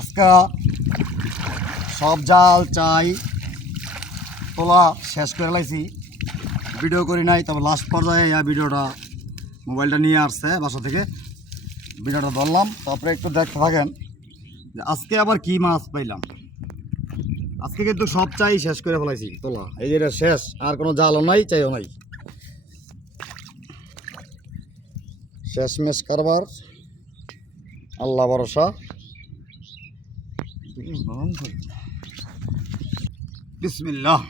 আজকে সব জাল চাই তোলা শেষ করে লাইছি, ভিডিও করি নাই। তবে লাস্ট পর্যায়ে এই ভিডিওটা মোবাইলটা নিয়ে আসছে বাসা থেকে, ভিডিওটা ধরলাম। তারপরে একটু দেখতে থাকেন যে আজকে আবার কি মাছ পাইলাম। আজকে কিন্তু সব চাই শেষ করে ফেলাইছি তোলা, এই যে এটা শেষ, আর কোনো জালও নাই চাইও নাই, শেষমেশ কারবার, আল্লাহ ভরসা। বিসমিল্লাহ।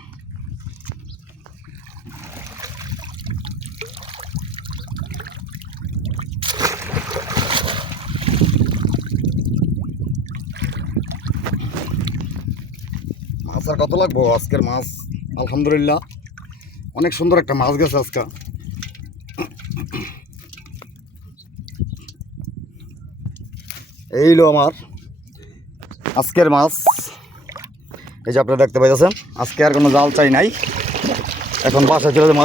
মাছ আর কত লাগবো? আজকের মাছ আলহামদুলিল্লাহ অনেক সুন্দর একটা মাছ গেছে আজকে। এইলো আমার আজকের মাছ, এই যে আপনারা দেখতে পাইতেছেন। আজকে আর কোনো জাল চাই নাই, এখন বাসায় চলে যাবো।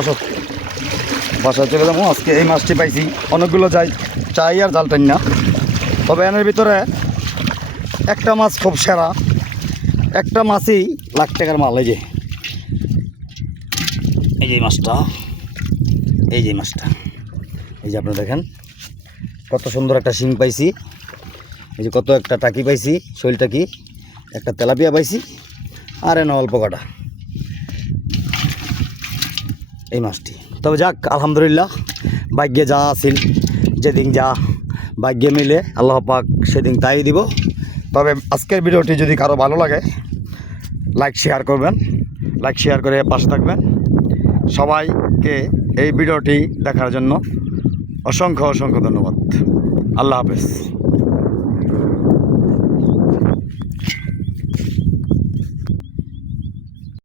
বাসায় চলে যাবো। আজকে এই মাছটি পাইছি, অনেকগুলো চাই আর জাল টাই না। তবে এনের ভিতরে একটা মাছ খুব সেরা, একটা মাছই লাখ টাকার মাল। এই যে মাছটা, এই যে মাছটা, এই যে আপনারা দেখেন কত সুন্দর একটা শিং পাইছি। এই যে কত একটা টাকি পাইছি, শৈল টাকি, একটা তেলাপিয়া পাইছি, আর এনে অল্প কাটা এই মাছটি। তবে যাক আলহামদুলিল্লাহ, ভাগ্যে যা আছিল, যেদিন যা ভাগ্যে মিলে আল্লাহ পাক সেদিন তাই দিব। তবে আজকের ভিডিওটি যদি কারো ভালো লাগে লাইক শেয়ার করবেন, লাইক শেয়ার করে পাশে থাকবেন। সবাইকে এই ভিডিওটি দেখার জন্য অসংখ্য ধন্যবাদ। আল্লাহ হাফেজ।